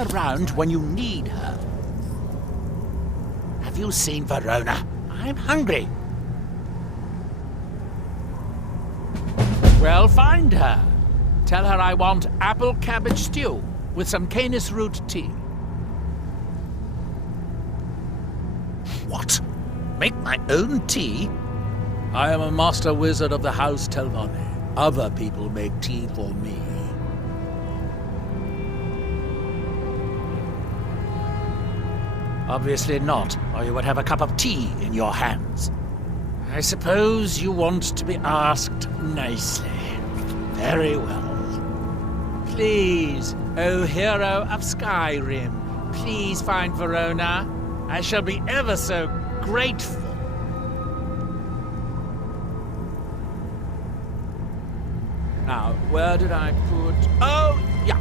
around when you need her. Have you seen Verona? I'm hungry. Well, find her. Tell her I want apple cabbage stew with some canis root tea. What? Make my own tea? I am a master wizard of the House Telvanni. Other people make tea for me. Obviously not, or you would have a cup of tea in your hands. I suppose you want to be asked nicely. Very well. Please, O hero of Skyrim, please find Verona. I shall be ever so grateful. Now, where did I put... Oh, yeah.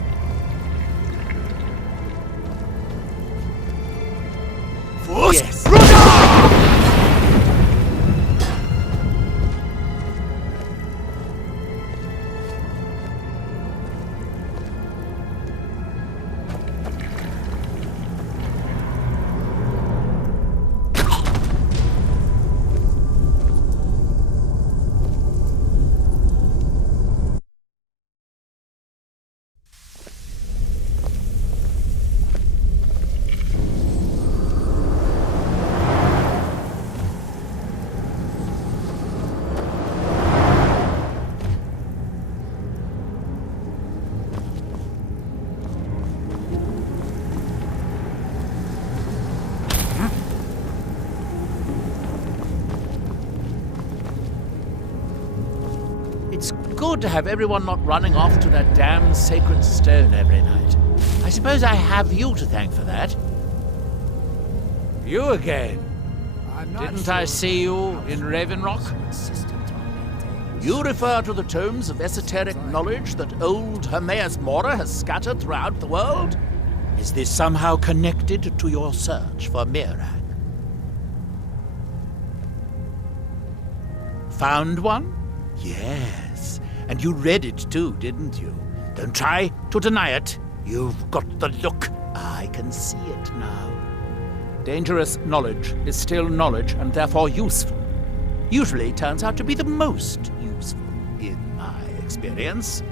Yes. It's good to have everyone not running off to that damn sacred stone every night. I suppose I have you to thank for that. You again. Didn't I see you in Ravenrock? You refer to the tomes of esoteric knowledge that old Hermaeus Mora has scattered throughout the world? Is this somehow connected to your search for Mirac? Found one? Yes. And you read it too, didn't you? Don't try to deny it. You've got the look. I can see it now. Dangerous knowledge is still knowledge and therefore useful. Usually turns out to be the most useful, in my experience.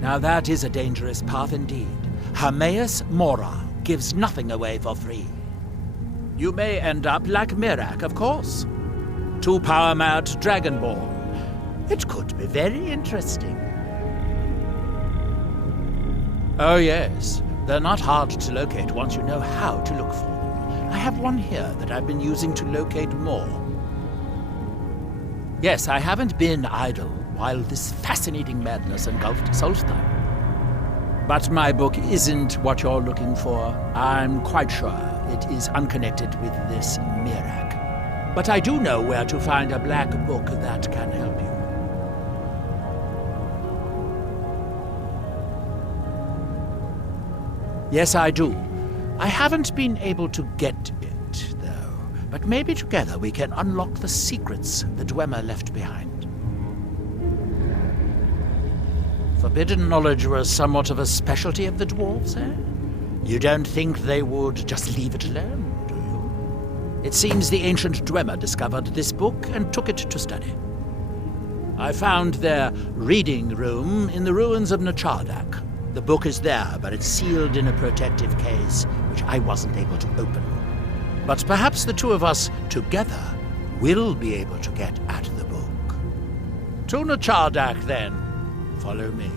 Now that is a dangerous path indeed. Hermaeus Mora gives nothing away for free. You may end up like Mirac, of course. Too power-mad Dragonborn. It could be very interesting. Oh yes, they're not hard to locate once you know how to look for them. I have one here that I've been using to locate more. Yes, I haven't been idle while this fascinating madness engulfed Solstheim. But my book isn't what you're looking for. I'm quite sure it is unconnected with this Mirac. But I do know where to find a black book that can help you. Yes, I do. I haven't been able to get it, though. But maybe together we can unlock the secrets the Dwemer left behind. Forbidden knowledge was somewhat of a specialty of the dwarves, eh? You don't think they would just leave it alone, do you? It seems the ancient Dwemer discovered this book and took it to study. I found their reading room in the ruins of Nachardak. The book is there, but it's sealed in a protective case, which I wasn't able to open. But perhaps the two of us, together, will be able to get at the book. To Nachardak, then. Follow me.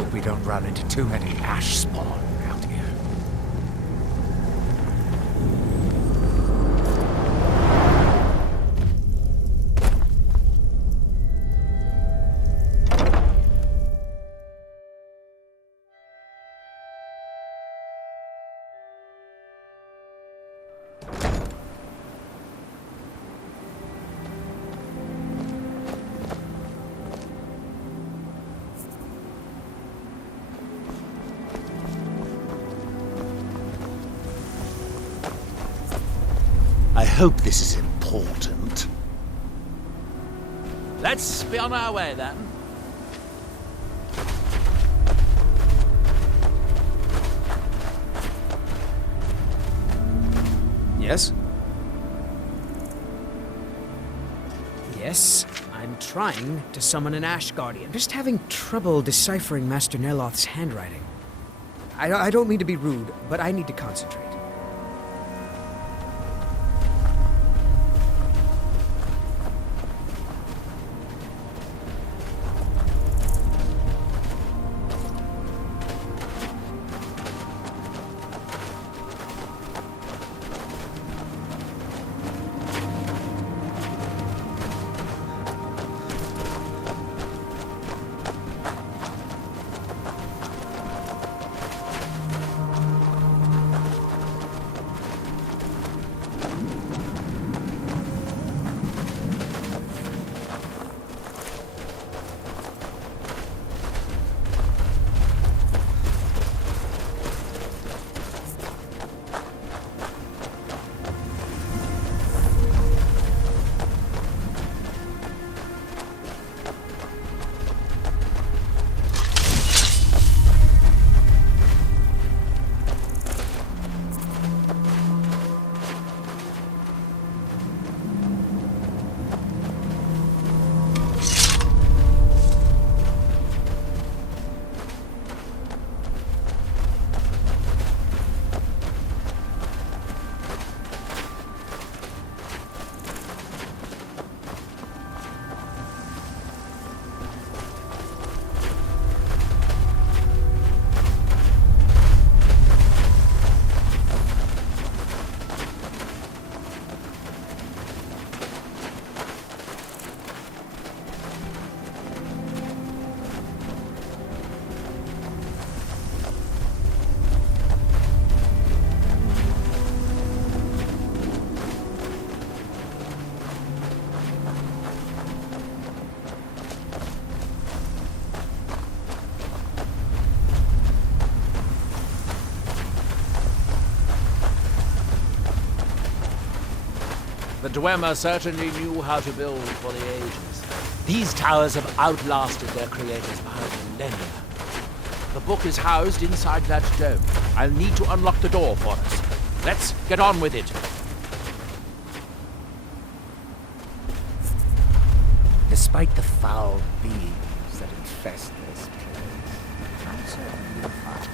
Hope we don't run into too many ash spawn out here. I hope this is important. Let's be on our way then. Yes? Yes, I'm trying to summon an Ash Guardian. Just having trouble deciphering Master Neloth's handwriting. I don't mean to be rude, but I need to concentrate. The Dwemer certainly knew how to build for the ages. These towers have outlasted their creators by millennia. The book is housed inside that dome. I'll need to unlock the door for us. Let's get on with it. Despite the foul beings that infest this place, I'm certain you'll find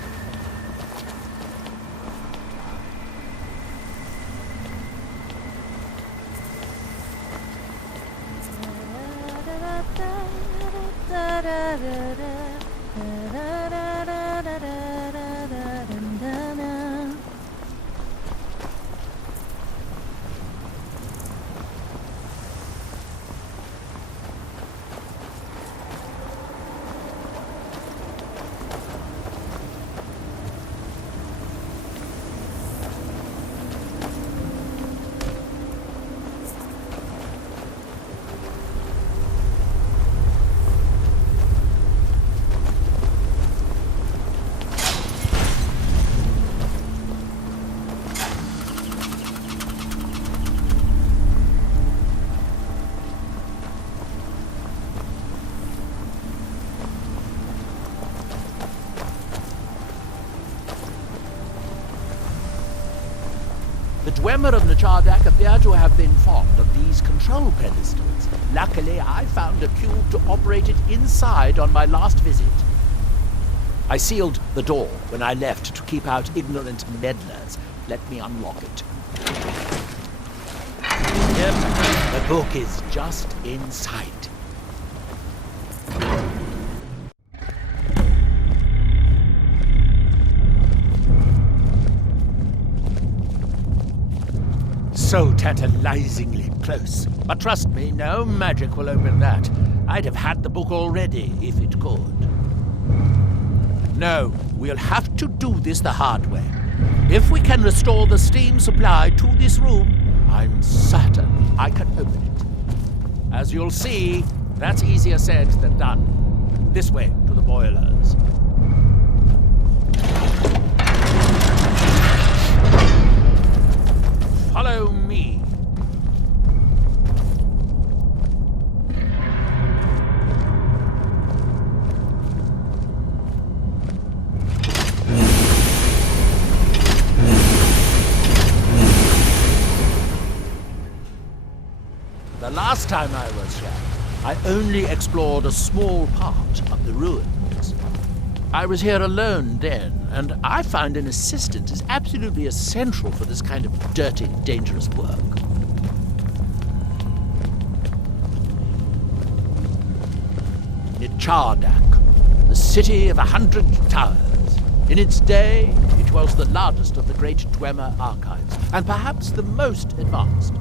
The Dwemer of Nachardak appear to have been fond of these control pedestals. Luckily, I found a cube to operate it inside on my last visit. I sealed the door when I left to keep out ignorant meddlers. Let me unlock it. Yep, the book is just inside. so tantalizingly close. But trust me, no magic will open that. I'd have had the book already if it could. No, we'll have to do this the hard way. If we can restore the steam supply to this room, I'm certain I can open it. As you'll see, that's easier said than done. This way to the boilers. Follow me. The last time I was here, I only explored a small part of the ruins. I was here alone then, and I find an assistant is absolutely essential for this kind of dirty, dangerous work. Nichardak, the city of 100 towers. In its day, it was the largest of the great Dwemer archives, and perhaps the most advanced.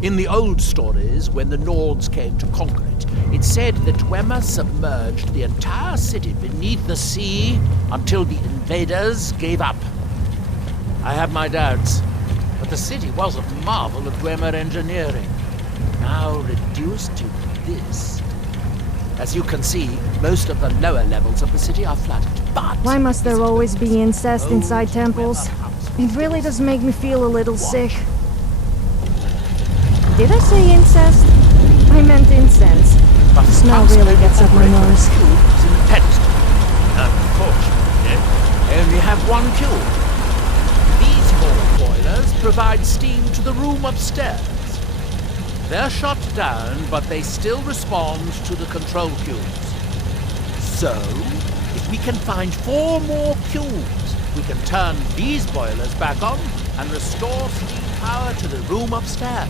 In the old stories, when the Nords came to conquer it, it said that Dwemer submerged the entire city beneath the sea until the invaders gave up. I have my doubts, but the city was a marvel of Dwemer engineering, now reduced to this. As you can see, most of the lower levels of the city are flooded, but... Why must there always be incest inside temples? It really does make me feel a little sick. Did I say incest? I meant incense. But The smell really gets up my nose. Cubes in the pedestal. Unfortunately, I only have one cube. These four boilers provide steam to the room upstairs. They're shut down, but they still respond to the control cubes. So, if we can find 4 more cubes, we can turn these boilers back on and restore steam power to the room upstairs.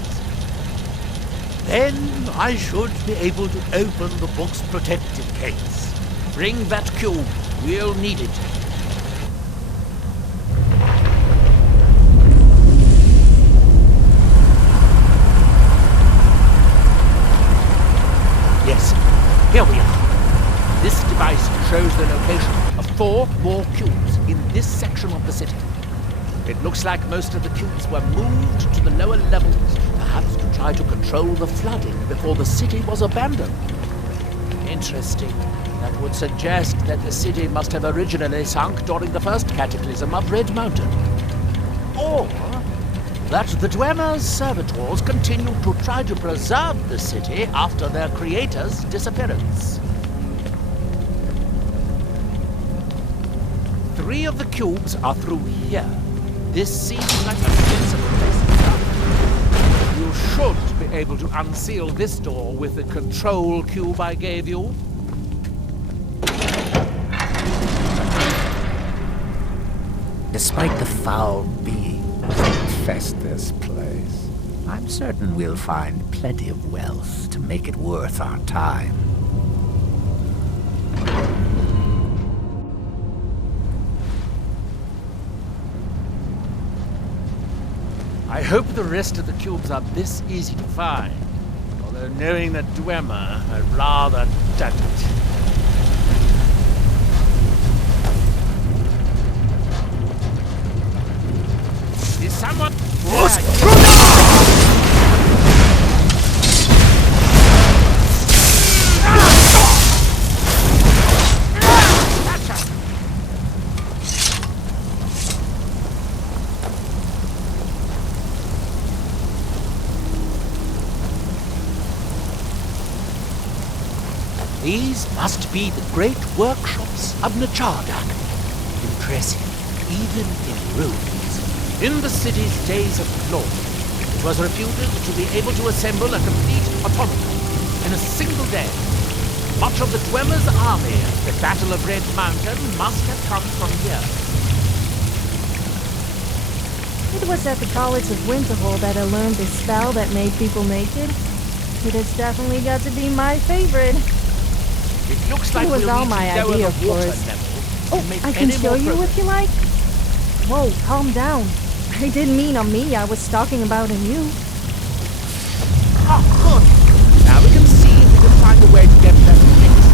Then I should be able to open the book's protective case. Bring that cube. We'll need it. Yes, here we are. This device shows the location of 4 more cubes in this section of the city. It looks like most of the cubes were moved to the lower levels, perhaps to try to control the flooding before the city was abandoned. Interesting. That would suggest that the city must have originally sunk during the first cataclysm of Red Mountain. Or that the Dwemer's servitors continued to try to preserve the city after their creator's disappearance. 3 of the cubes are through here. This seems like a sensible place to start. You should be able to unseal this door with the control cube I gave you. Despite the foul beings that infest this place, I'm certain we'll find plenty of wealth to make it worth our time. I hope the rest of the cubes are this easy to find, although knowing that Dwemer, I rather doubt it. Is someone... These must be the great workshops of Nichardak. Impressive, even in ruins. In the city's days of glory, it was reputed to be able to assemble a complete automaton in a single day. Much of the Dwemer's army at the Battle of Red Mountain must have come from here. It was at the College of Winterhold that I learned this spell that made people naked. It has definitely got to be my favorite. It looks like It was we'll all need my to lower idea, the of water course. level to Oh, make I can any show more you progress. if you like. Whoa, calm down. I didn't mean on me, I was talking about on you. Oh, good. Now we can see if we can find a way to get that fixed.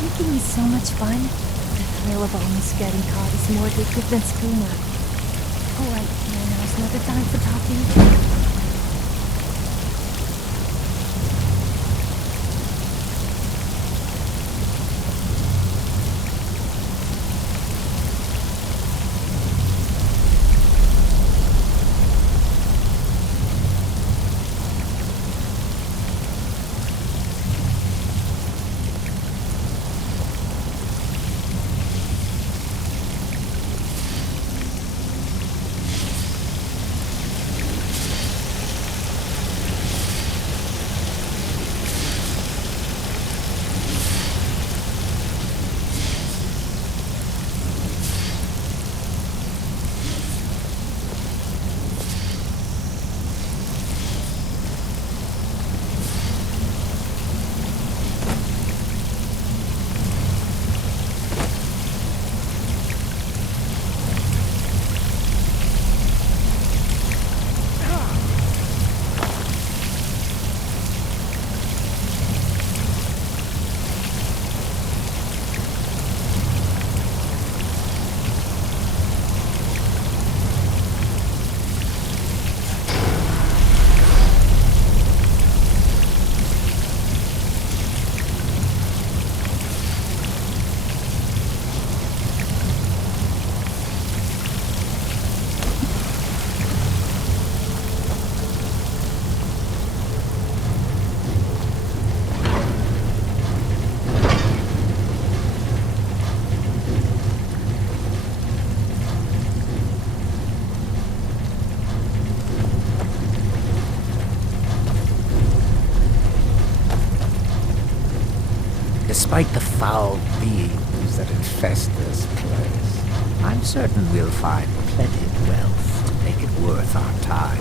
Sneaking is so much fun. The thrill of almost getting caught is more addictive than skooma. Alright, now's not the time for talking. Despite the foul beings that infest this place, I'm certain we'll find plenty of wealth to make make it worth our time.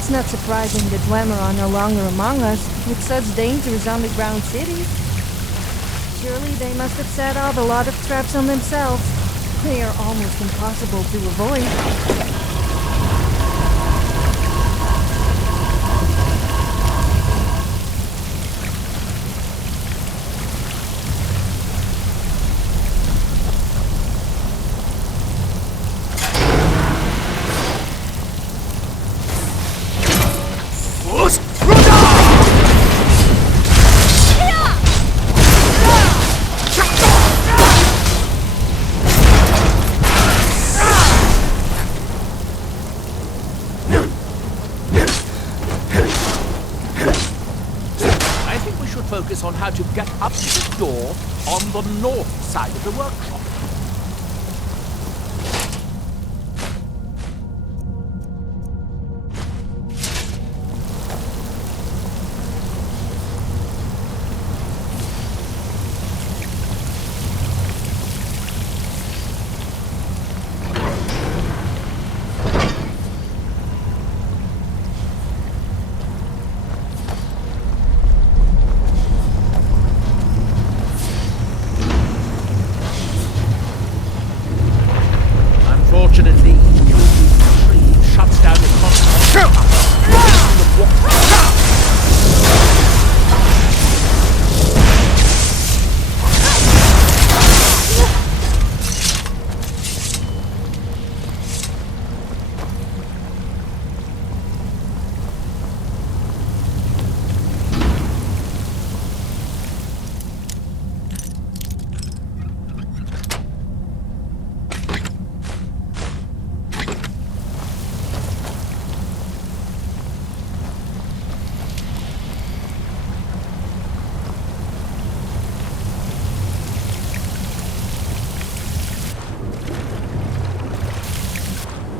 It's not surprising that Dwemer are no longer among us, with such dangerous underground cities. Surely they must have set out a lot of traps on themselves. They are almost impossible to avoid. Focus on how to get up to the door on the north side of the workshop. Unfortunately, the tree shuts down the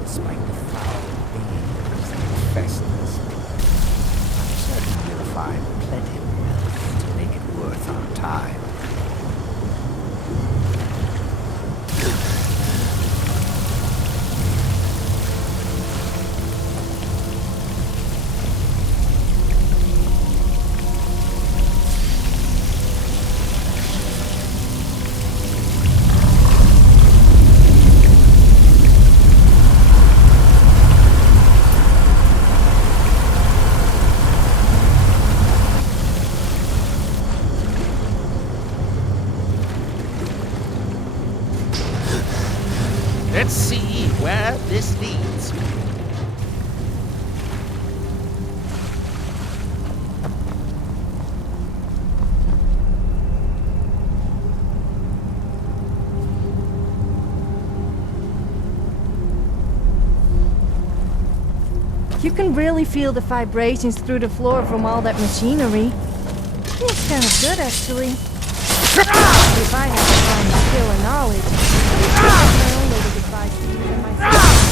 Despite the foul beings that infest this place, I'm certain we'll find plenty of wealth to make it worth our time. Let's see where this leads. You can really feel the vibrations through the floor from all that machinery. It's kind of good, actually. If I had the kind of skill and knowledge, my own little device to use it myself.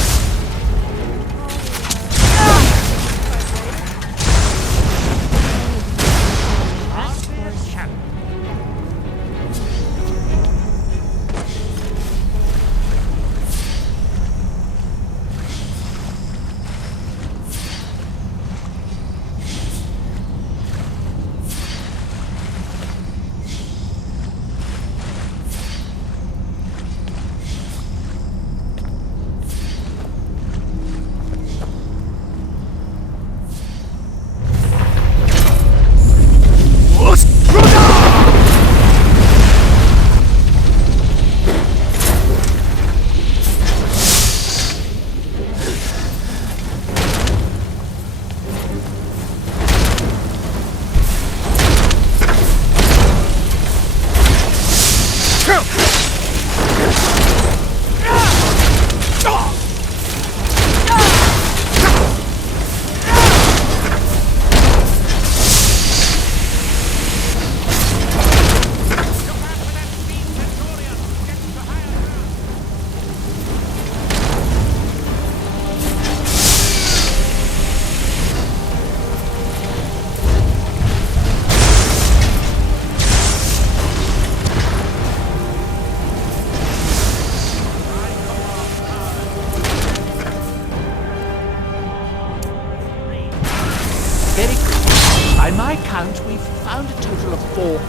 count, we've found a total of 4.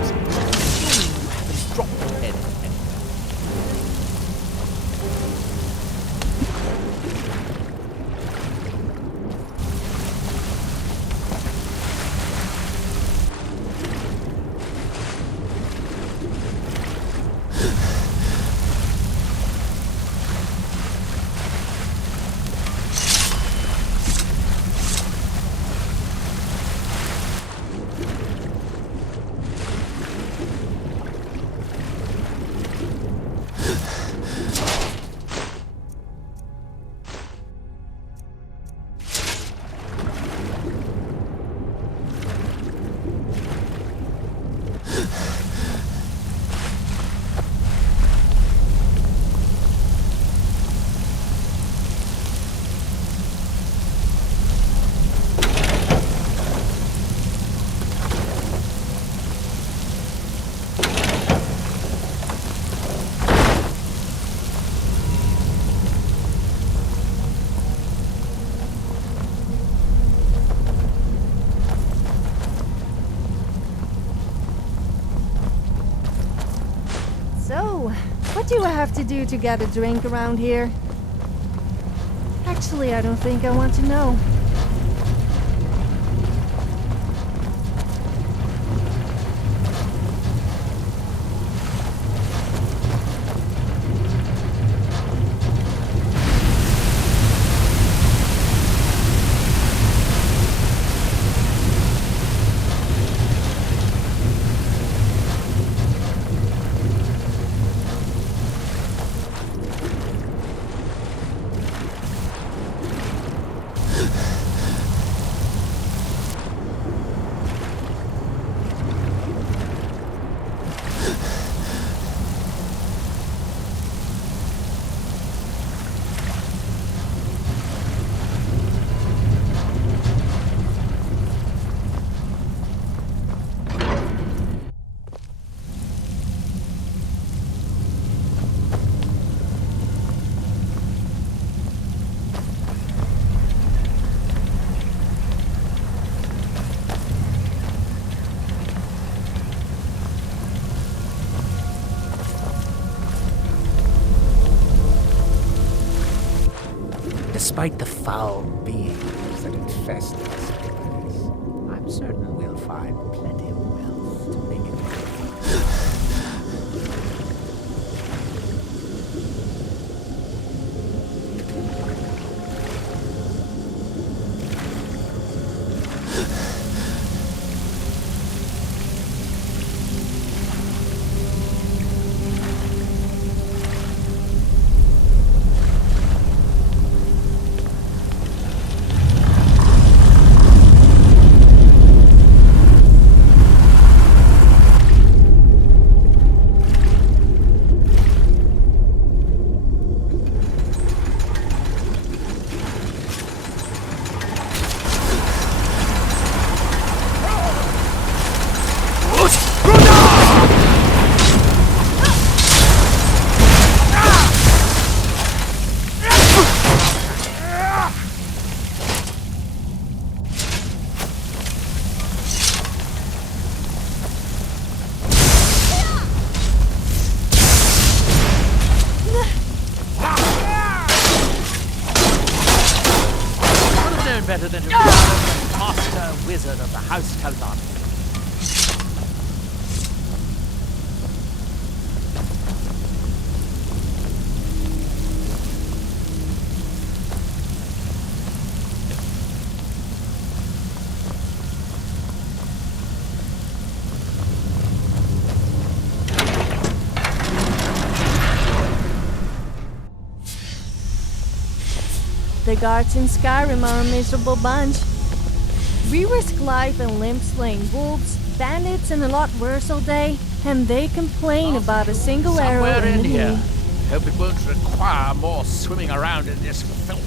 Assuming you haven't dropped any. So, what do I have to do to get a drink around here? Actually, I don't think I want to know. Despite the foul beings that infest this place, I'm certain we'll find plenty of wealth to make it worth. Better than to be the master wizard of the House Kaldana. The guards in Skyrim are a miserable bunch. We risk life and limb slaying wolves, bandits, and a lot worse all day, and they complain about a single arrow Somewhere in in the here. knee. Hope it won't require more swimming around in this filth.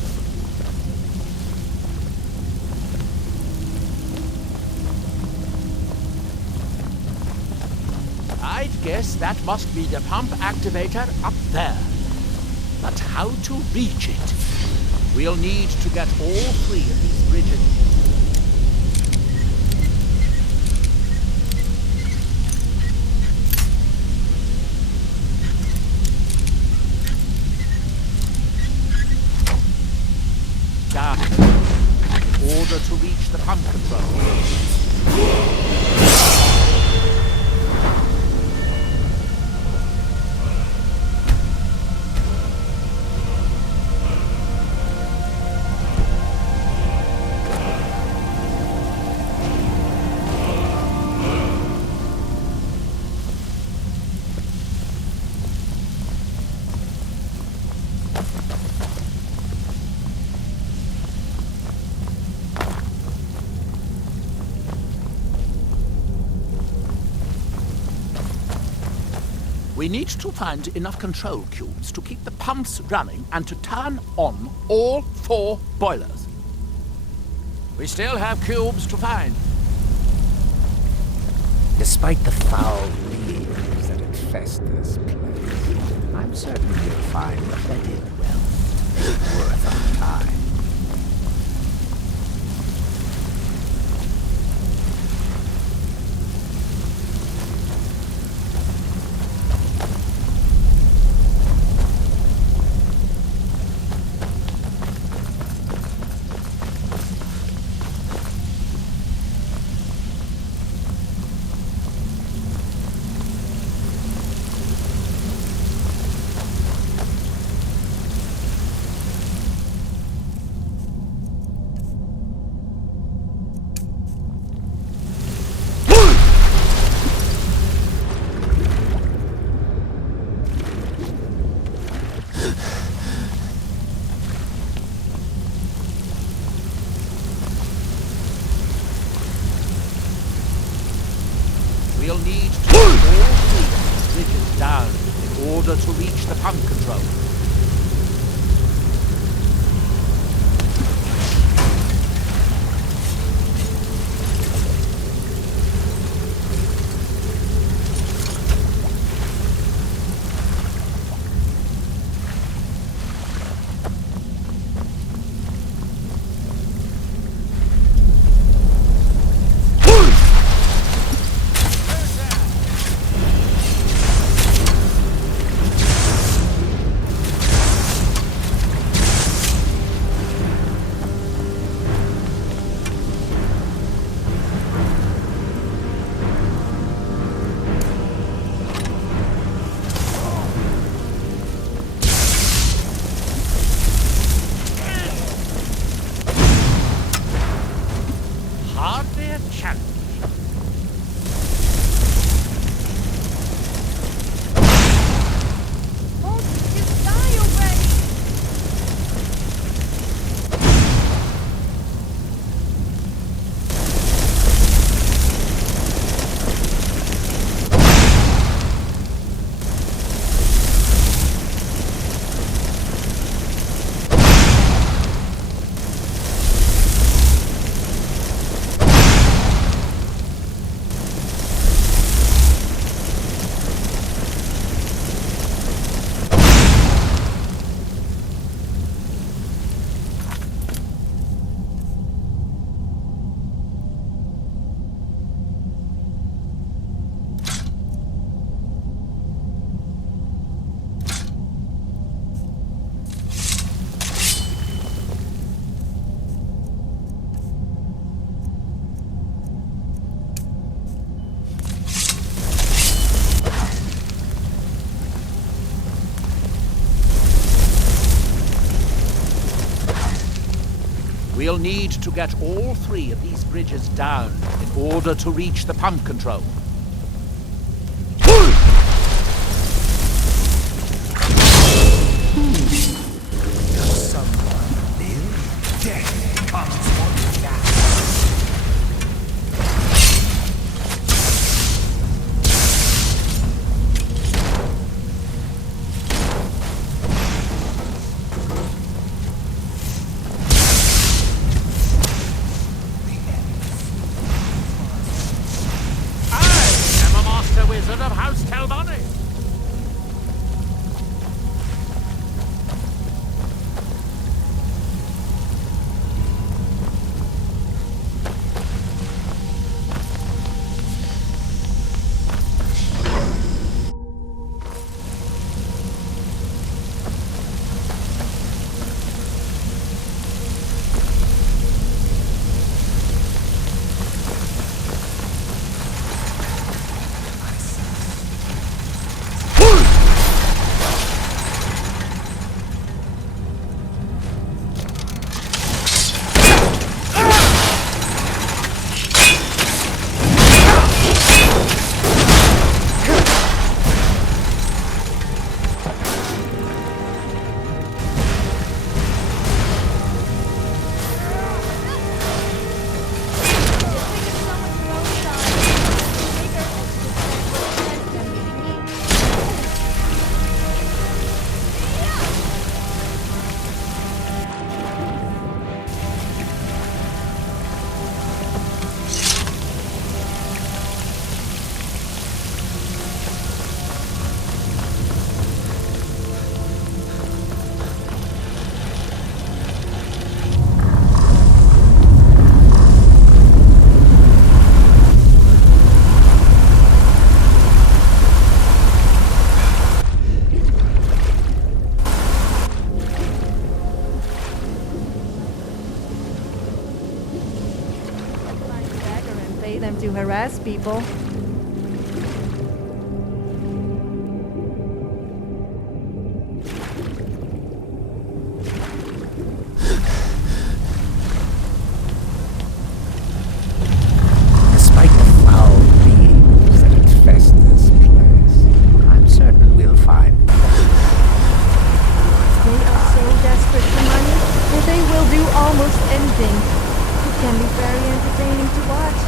I'd guess that must be the pump activator up there. But how to reach it? We'll need to get all 3 of these bridges. reach the pump control. We need to find enough control cubes to keep the pumps running and to turn on all 4 boilers. We still have cubes to find. Despite the foul beings that infest this place, I'm certain we'll find plenty of wealth to make it worth our time. We'll need to take all 3 bridges down in order to reach the pump control. Hardly a challenge. Won't you just die already? We'll need to get all 3 of these bridges down in order to reach the pump control. Wizard of House Telbani. pay them to harass people. Despite the foul beings that infest this place, I'm certain we'll find They are so desperate for money that they will do almost anything. It can be very entertaining to watch.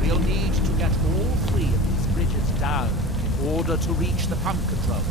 We'll need to get all three of these bridges down in order to reach the pump control.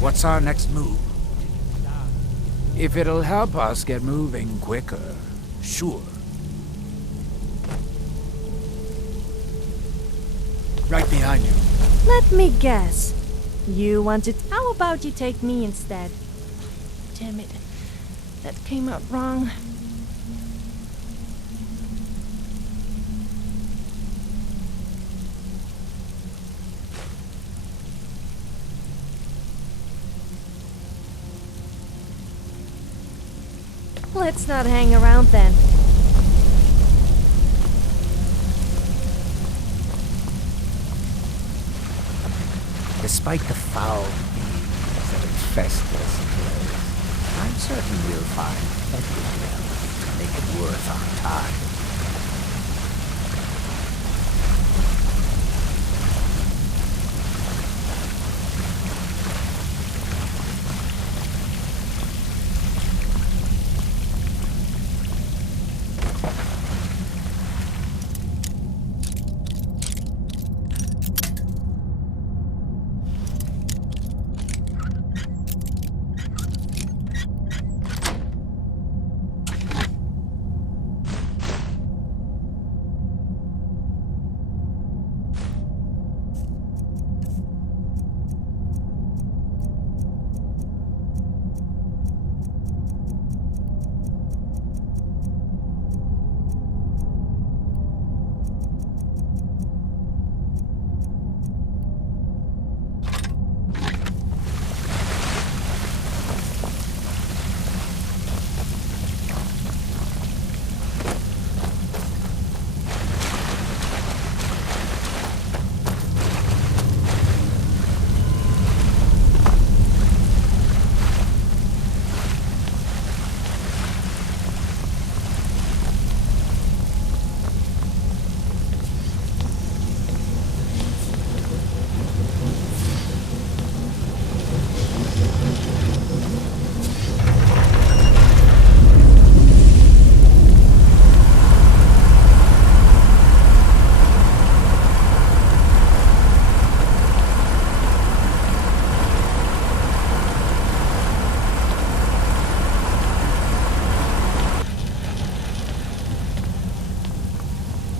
What's our next move? If it'll help us get moving quicker, sure. Right behind you. Let me guess. You wanted. How about you take me instead? Damn it. That came out wrong. Let's not hang around then. Despite the foul beings that infest this place, I'm certain we'll find plenty of wealth to make it worth our time.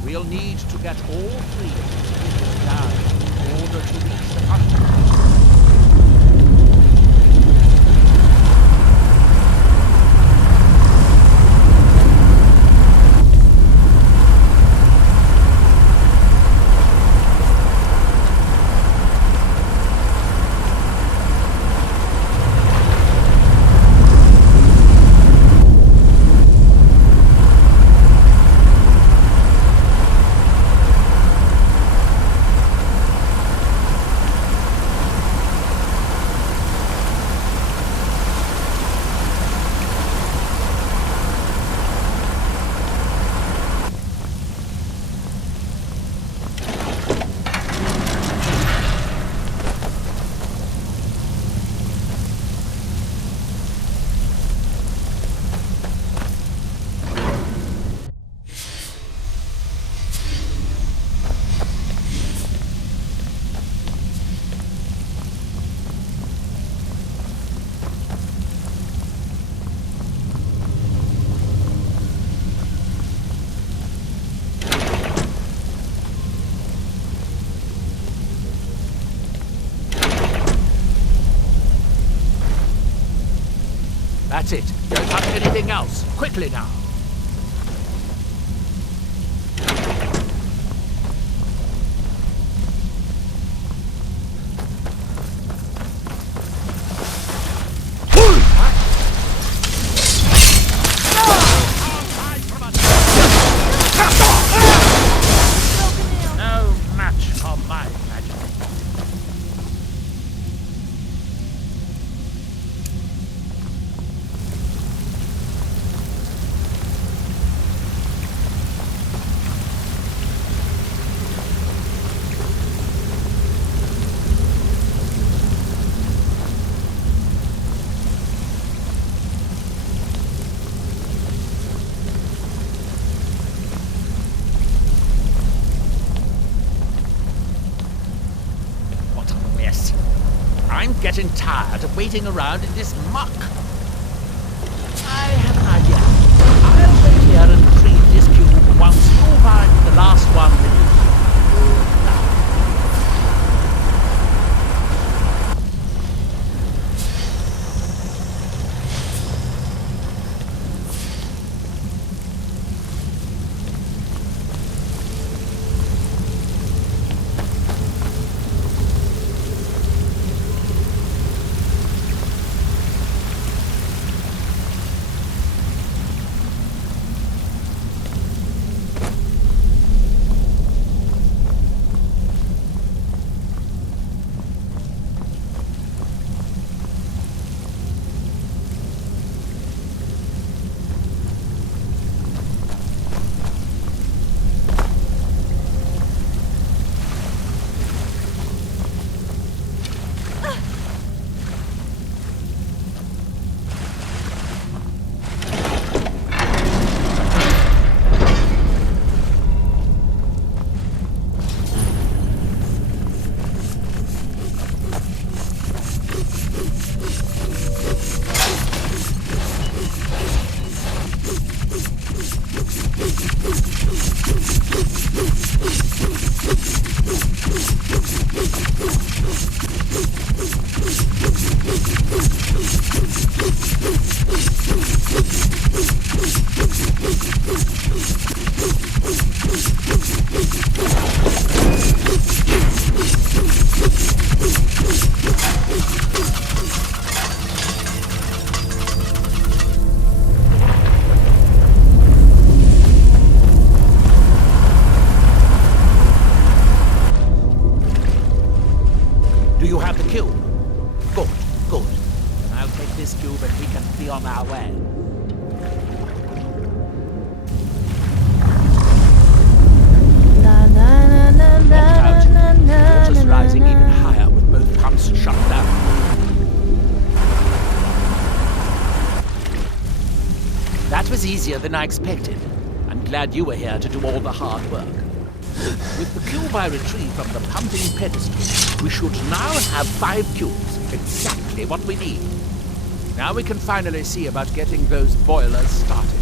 We'll need to get all three of these pillars down in order to reach the front. That's it. Don't touch anything else. Quickly now. No match for my magic. I'm getting tired of waiting around in this muck. I have an idea. I'll wait here and retrieve this cube once you find the last one removed. Now. You have the cube? Good, good. Then I'll take this cube and we can be on our way. Watch out. The water's rising even higher with both pumps shut down. That was easier than I expected. I'm glad you were here to do all the hard work. With the cube I retrieved from the pumping pedestal, we should now have 5 cubes, exactly what we need. Now we can finally see about getting those boilers started.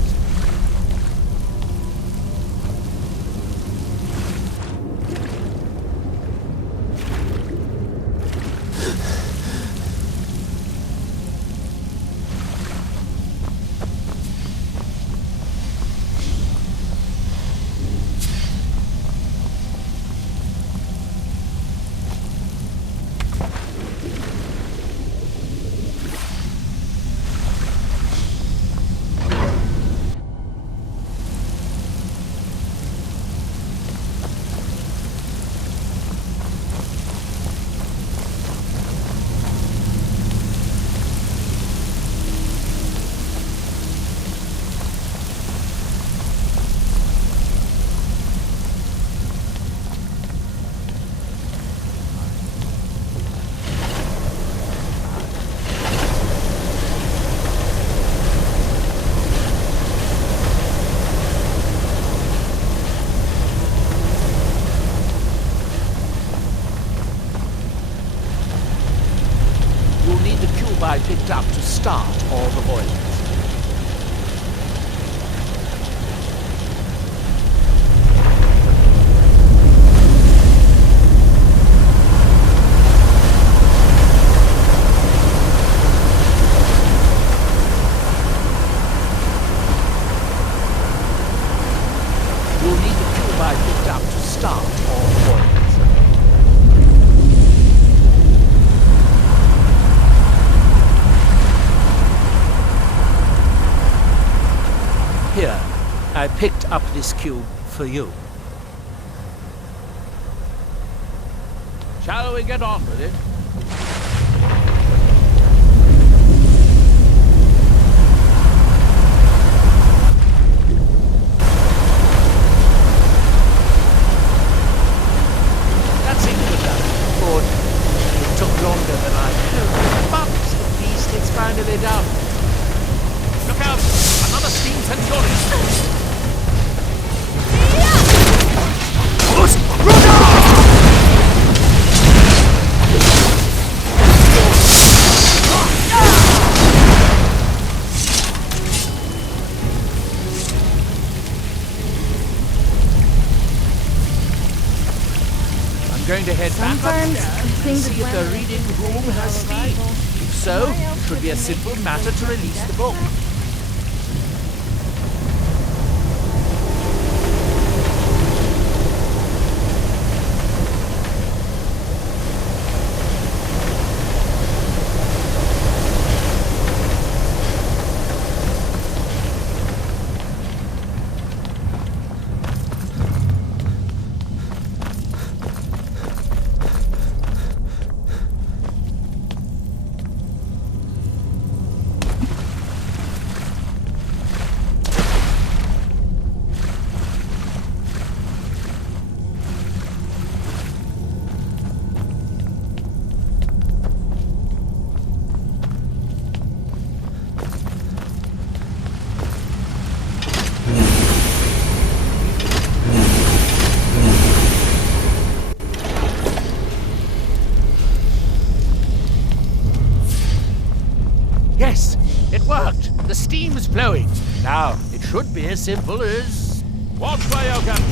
picked up to start all the boilers. You'll need the cube I picked up to start all the boilers. Here, I picked up this cube for you. Shall we get on with it? That seemed good enough. Lord, it took longer than I hoped, but at least it's finally done. Look out! Another steam centurion! I'm going to head back Sometimes upstairs things and see if the dweller reading is room has steam. If so, it should be a simple matter to release the book. Yes, it worked. The steam's flowing. Now, it should be as simple as... Watch where you can.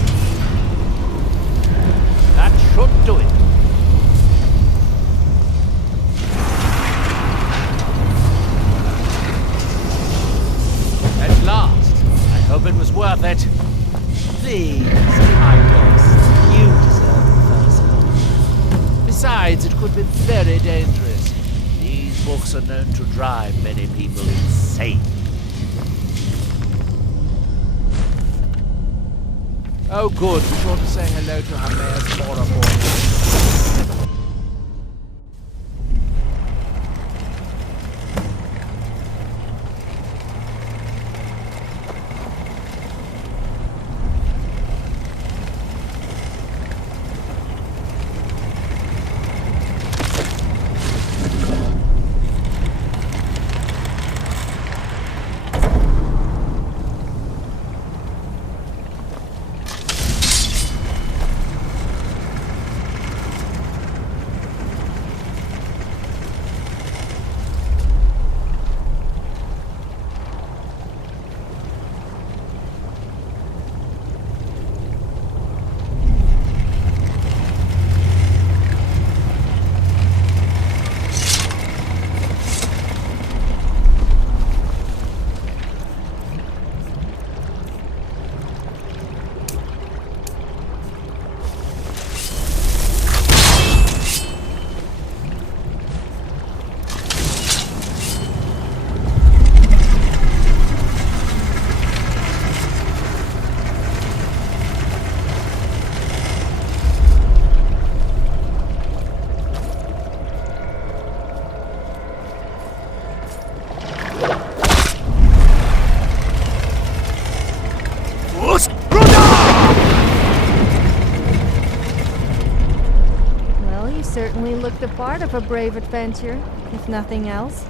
That should do it. At last. I hope it was worth it. Please, my guest. You deserve it first. Besides, it could be very dangerous. These books are known to drive many people insane. Oh, good. Be sure to say hello to our mayor's Mora boy. Well, you certainly look the part of a brave adventurer, if nothing else.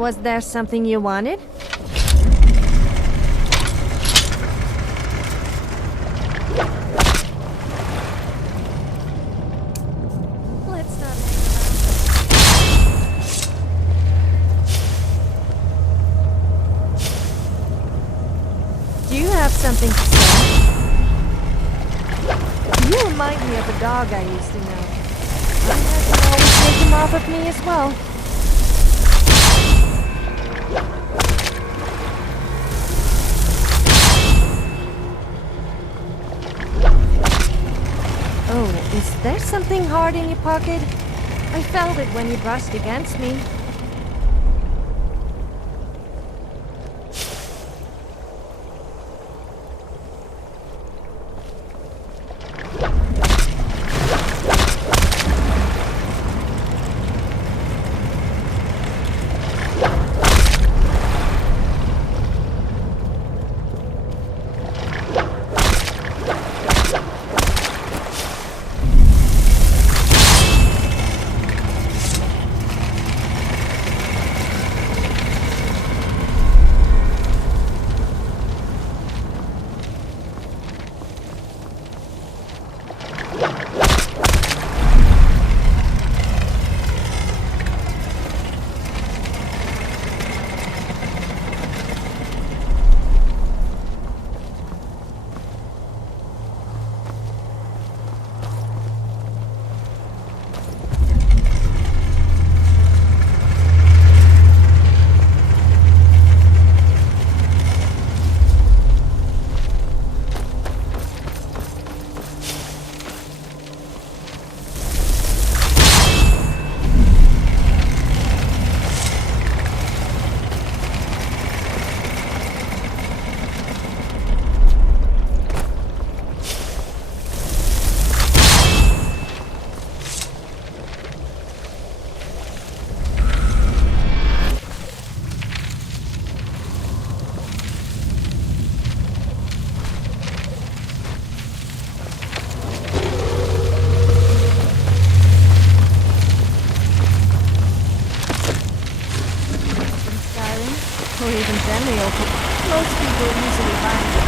Was there something you wanted? Let's not hang around. Do you have something to say? You remind me of a dog I used to know. I had to always take him off of me as well. Oh, is there something hard in your pocket? I felt it when you brushed against me. Or even generally, most people usually find